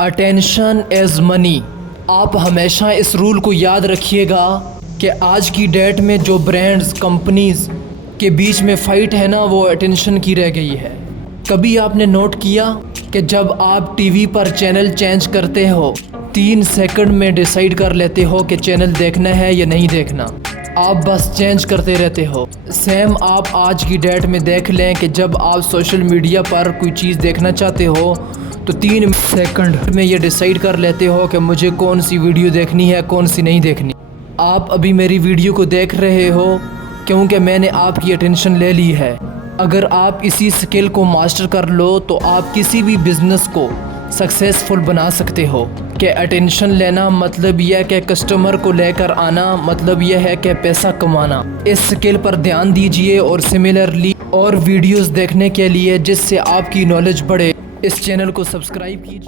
Attention is money. आप हमेशा इस रूल को याद रखिएगा कि आज की डेट में जो ब्रांड्स कंपनीज़ के बीच में फ़ाइट है ना, वो अटेंशन की रह गई है। कभी आपने नोट किया कि जब आप टीवी पर चैनल चेंज करते हो 3 सेकंड में डिसाइड कर लेते हो कि चैनल देखना है या नहीं देखना, आप बस चेंज करते रहते हो। सेम आप आज की डेट में देख लें कि जब आप सोशल मीडिया पर कोई चीज़ देखना चाहते हो तो 3 सेकंड में ये डिसाइड कर लेते हो कि मुझे कौन सी वीडियो देखनी है, कौन सी नहीं देखनी। आप अभी मेरी वीडियो को देख रहे हो क्योंकि मैंने आपकी अटेंशन ले ली है। अगर आप इसी स्किल को मास्टर कर लो तो आप किसी भी बिज़नेस को सक्सेसफुल बना सकते हो। कि अटेंशन लेना मतलब यह है कि कस्टमर को लेकर आना, मतलब यह है कि पैसा कमाना। इस स्किल पर ध्यान दीजिए और सिमिलरली और वीडियोस देखने के लिए जिससे आपकी नॉलेज बढ़े, इस चैनल को सब्सक्राइब कीजिए।